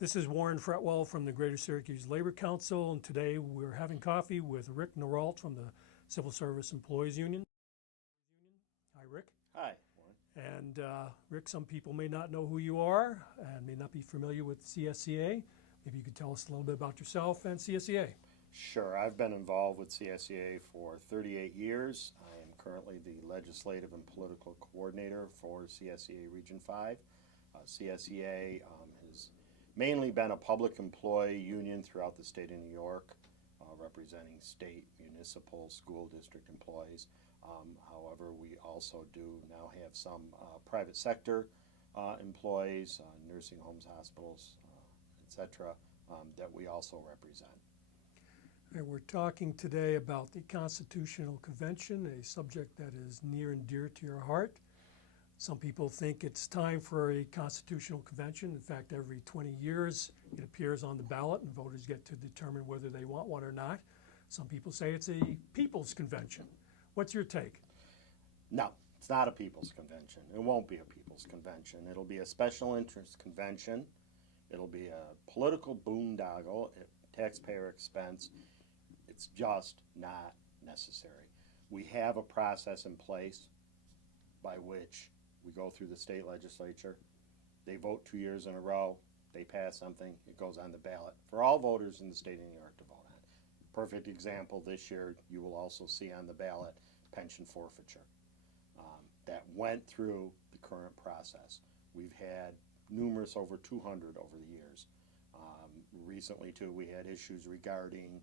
This is Warren Fretwell from the Greater Syracuse Labor Council, and today we're having coffee with Rick Noreault from the Civil Service Employees Union. Hi, Rick. Hi, Warren. And Rick, some people may not know who you are and may not be familiar with CSEA. Maybe you could tell us a little bit about yourself and CSEA. Sure, I've been involved with CSEA for 38 years. I am currently the Legislative and Political Coordinator for CSEA Region 5. CSEA has mainly been a public employee union throughout the state of New York, representing state, municipal, school district employees. However, we also do now have some private sector employees, nursing homes, hospitals, etc., that we also represent. And we're talking today about the Constitutional Convention, a subject that is near and dear to your heart. Some people think it's time for a constitutional convention. In fact, every 20 years it appears on the ballot and voters get to determine whether they want one or not. Some people say it's a people's convention. What's your take? No, it's not a people's convention. It won't be a people's convention. It'll be a special interest convention. It'll be a political boondoggle at taxpayer expense. It's just not necessary. We have a process in place by which we go through the state legislature. They vote 2 years in a row. They pass something. It goes on the ballot for all voters in the state of New York to vote on. Perfect example this year, you will also see on the ballot pension forfeiture. That went through the current process. We've had numerous, over 200 over the years. Recently, too, we had issues regarding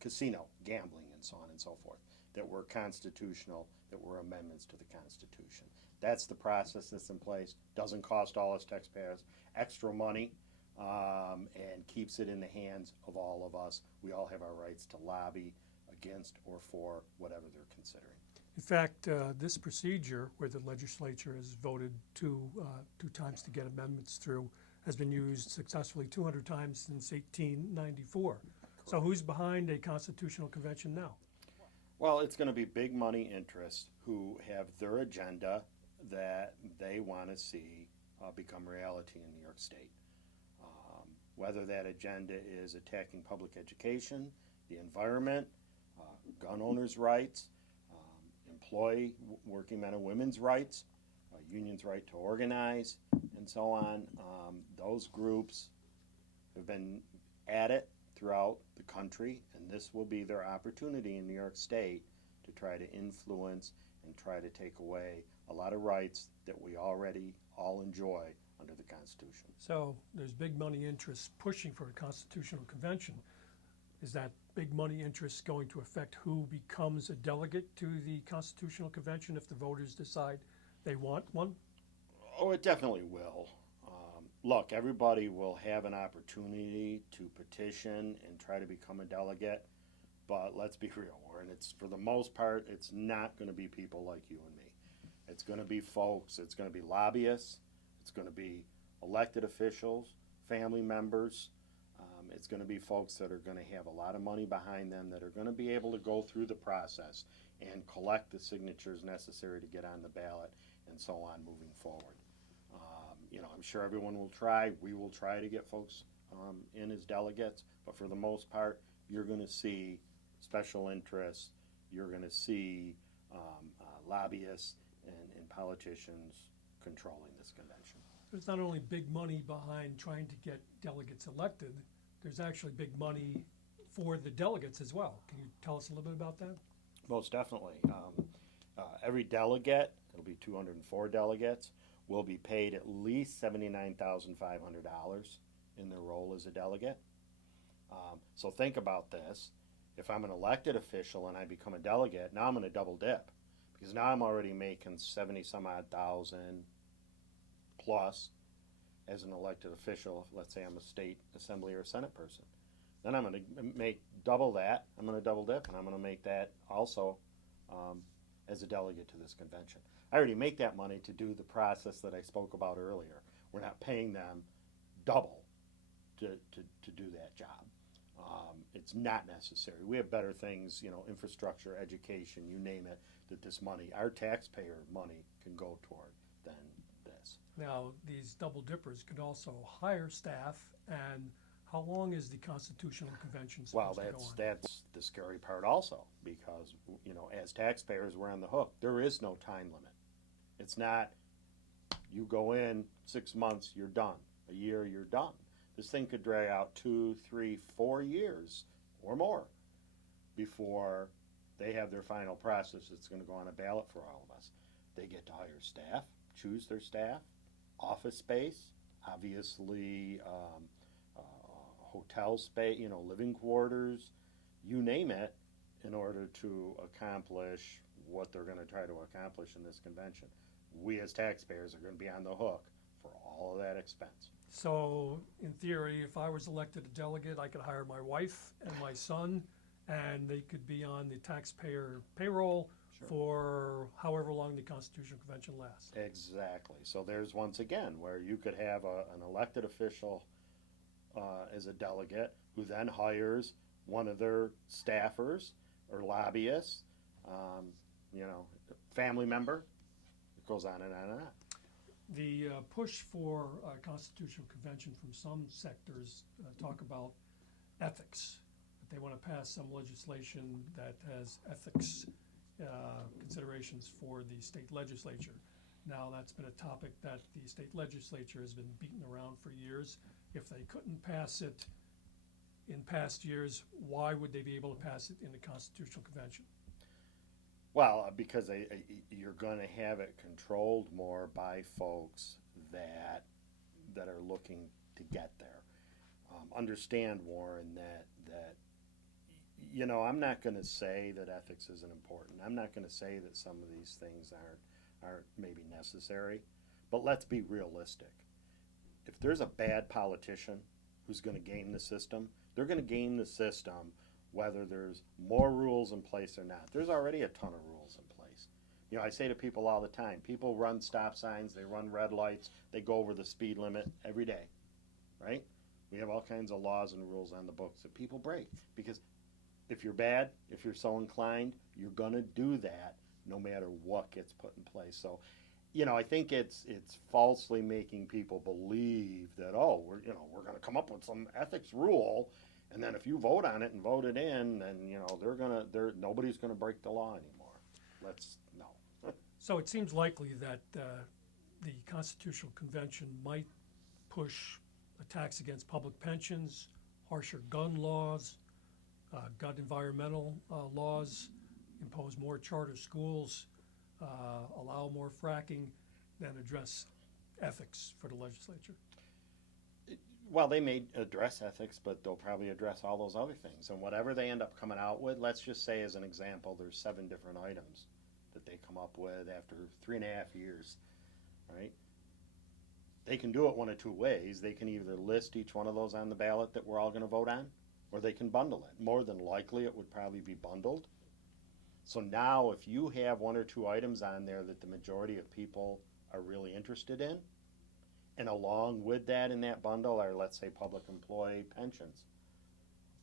casino, gambling, and so on and so forth that were constitutional, that were amendments to the Constitution. That's the process that's in place. Doesn't cost all us taxpayers extra money and keeps it in the hands of all of us. We all have our rights to lobby against or for whatever they're considering. In fact, this procedure where the legislature has voted two times to get amendments through has been used successfully 200 times since 1894. So who's behind a constitutional convention now? Well, it's going to be big money interests who have their agenda that they want to see become reality in New York State. Whether that agenda is attacking public education, the environment, gun owners' rights, employee, working men and women's rights, unions' right to organize, and so on. Those groups have been at it throughout the country, and this will be their opportunity in New York State to try to influence and try to take away a lot of rights that we already all enjoy under the Constitution. So there's big money interests pushing for a constitutional convention. Is that big money interest going to affect who becomes a delegate to the Constitutional Convention if the voters decide they want one? Oh, it definitely will. Look, everybody will have an opportunity to petition and try to become a delegate, but let's be real, Warren. It's, for the most part, it's not going to be people like you and me. It's going to be folks, it's going to be lobbyists, it's going to be elected officials, family members. It's going to be folks that are going to have a lot of money behind them, that are going to be able to go through the process and collect the signatures necessary to get on the ballot and so on moving forward. I'm sure everyone will try. We will try to get folks in as delegates, but for the most part, you're going to see special interests. You're going to see lobbyists and politicians controlling this convention. There's not only big money behind trying to get delegates elected, there's actually big money for the delegates as well. Can you tell us a little bit about that? Most definitely. Every delegate, it'll be 204 delegates, will be paid at least $79,500 in their role as a delegate. So think about this. If I'm an elected official and I become a delegate, now I'm going to double dip, because now I'm already making 70 some odd thousand plus as an elected official. Let's say I'm a state assembly or a senate person. Then I'm going to make double that. I'm going to double dip, and I'm going to make that also as a delegate to this convention. I already make that money to do the process that I spoke about earlier. We're not paying them double to do that job. It's not necessary. We have better things, infrastructure, education, you name it, that this money, our taxpayer money, can go toward than this. Now, these double dippers could also hire staff, and how long is the Constitutional Convention Well, supposed to go on? that's the scary part also, because as taxpayers, we're on the hook. There is no time limit. It's not you go in 6 months, you're done. A year, you're done. This thing could drag out 2, 3, 4 years or more before they have their final process that's going to go on a ballot for all of us. They get to hire staff, choose their staff, office space, obviously hotel space, living quarters, you name it, in order to accomplish what they're going to try to accomplish in this convention. We as taxpayers are going to be on the hook for all of that expense. So, in theory, if I was elected a delegate, I could hire my wife and my son, and they could be on the taxpayer payroll Sure. for however long the Constitutional Convention lasts. Exactly. So there's once again where you could have an elected official as a delegate who then hires one of their staffers or lobbyists, family member. It goes on and on and on. The push for a constitutional convention from some sectors talk about ethics. That they want to pass some legislation that has ethics considerations for the state legislature. Now, that's been a topic that the state legislature has been beaten around for years. If they couldn't pass it in past years, why would they be able to pass it in the Constitutional Convention? Well, because you're going to have it controlled more by folks that are looking to get there. Understand, Warren, that I'm not going to say that ethics isn't important. I'm not going to say that some of these things aren't maybe necessary. But let's be realistic. If there's a bad politician who's going to game the system, they're going to game the system whether there's more rules in place or not. There's already a ton of rules in place. I say to people all the time, people run stop signs, they run red lights, they go over the speed limit every day, right? We have all kinds of laws and rules on the books that people break because if you're bad, if you're so inclined, you're going to do that no matter what gets put in place. So, I think it's falsely making people believe that, we're going to come up with some ethics rule, and then if you vote on it and vote it in, then nobody's going to break the law anymore. No. So it seems likely that the Constitutional Convention might push attacks against public pensions, harsher gun laws, gun environmental laws, impose more charter schools, allow more fracking, than address ethics for the legislature. Well, they may address ethics, but they'll probably address all those other things. And whatever they end up coming out with, let's just say as an example, there's 7 different items that they come up with after 3.5 years, right? They can do it one of two ways. They can either list each one of those on the ballot that we're all going to vote on, or they can bundle it. More than likely, it would probably be bundled. So now if you have 1 or 2 items on there that the majority of people are really interested in, and along with that in that bundle are, let's say, public employee pensions.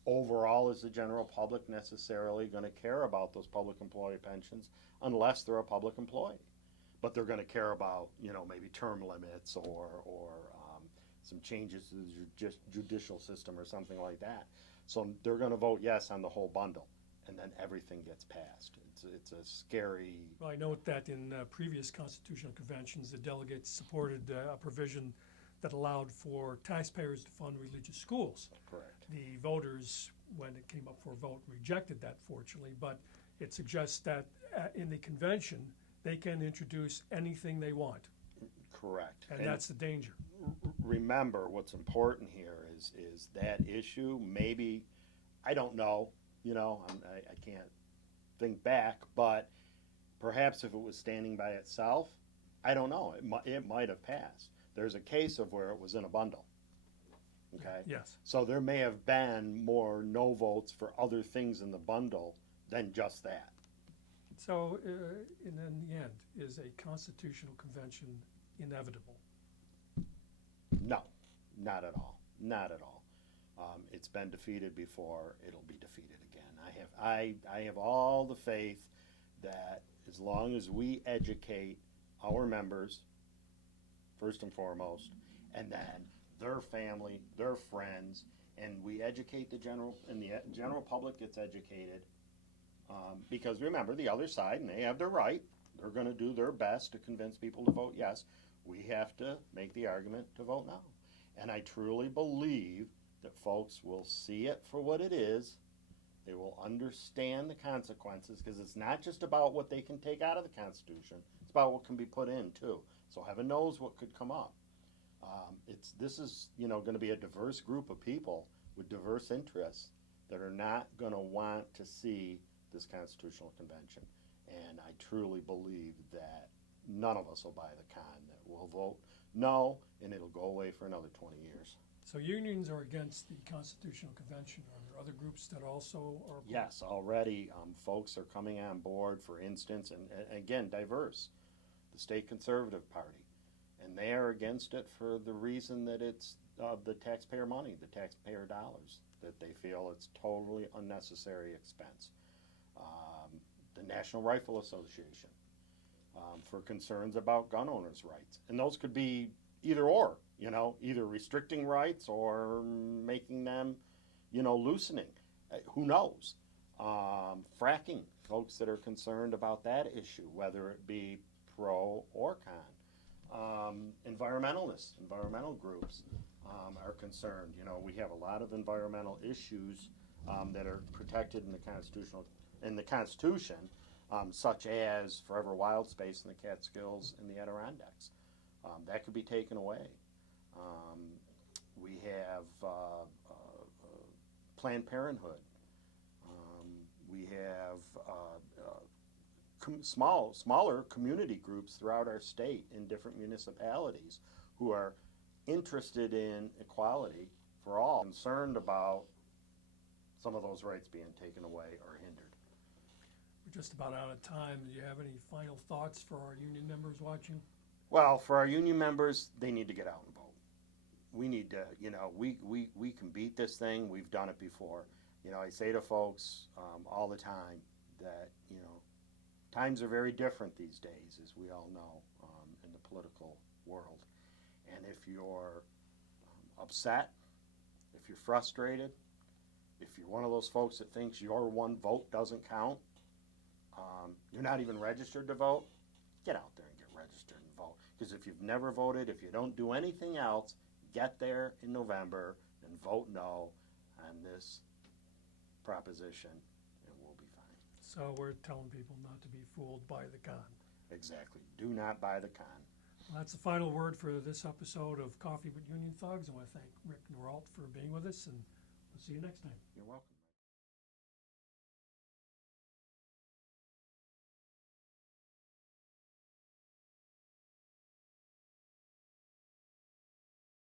Overall, is the general public necessarily going to care about those public employee pensions unless they're a public employee? But they're going to care about, maybe term limits or some changes to the judicial system or something like that. So they're going to vote yes on the whole bundle, and then everything gets passed. It's a scary... Well, I note that in previous constitutional conventions, the delegates supported a provision that allowed for taxpayers to fund religious schools. Correct. The voters, when it came up for a vote, rejected that, fortunately, but it suggests that in the convention, they can introduce anything they want. Correct. And that's the danger. Remember, what's important here is that issue, maybe, I don't know, I can't think back, but perhaps if it was standing by itself, I don't know, it might have passed. There's a case of where it was in a bundle, okay? Yes. So there may have been more no votes for other things in the bundle than just that. So in the end, is a constitutional convention inevitable? No, not at all. Not at all. It's been defeated before. It'll be defeated again. I have all the faith that as long as we educate our members first and foremost, and then their family, their friends, and we educate the general public gets educated. Because remember, the other side, and they have their right, they're going to do their best to convince people to vote yes. We have to make the argument to vote no. And I truly believe that folks will see it for what it is. They will understand the consequences, because it's not just about what they can take out of the Constitution, it's about what can be put in too. So heaven knows what could come up. This is going to be a diverse group of people with diverse interests that are not going to want to see this constitutional convention. And I truly believe that none of us will buy the con, that we'll vote no, and it'll go away for another 20 years. So unions are against the Constitutional Convention. Are there other groups that also are? Yes, already folks are coming on board, for instance, and again, diverse. The State Conservative Party. And they are against it for the reason that it's the taxpayer money, the taxpayer dollars, that they feel it's totally unnecessary expense. The National Rifle Association, for concerns about gun owners' rights. And those could be either or, either restricting rights or making them, loosening. Who knows? Fracking, folks that are concerned about that issue, whether it be pro or con. Environmentalists, environmental groups are concerned. We have a lot of environmental issues that are protected in the Constitution, such as forever wild space in the Catskills and the Adirondacks. That could be taken away. We have Planned Parenthood. We have smaller community groups throughout our state in different municipalities who are interested in equality for all, concerned about some of those rights being taken away or hindered. We're just about out of time. Do you have any final thoughts for our union members watching? Well, for our union members, they need to get out and vote. We need to, we can beat this thing. We've done it before. I say to folks all the time that, times are very different these days, as we all know, in the political world. And if you're upset, if you're frustrated, if you're one of those folks that thinks your one vote doesn't count, you're not even registered to vote, get out there and get registered and vote. Because if you've never voted, if you don't do anything else, get there in November and vote no on this proposition, and we'll be fine. So we're telling people not to be fooled by the con. Exactly. Do not buy the con. Well, that's the final word for this episode of Coffee with Union Thugs. I want to thank Rick Noreault for being with us, and we'll see you next time. You're welcome.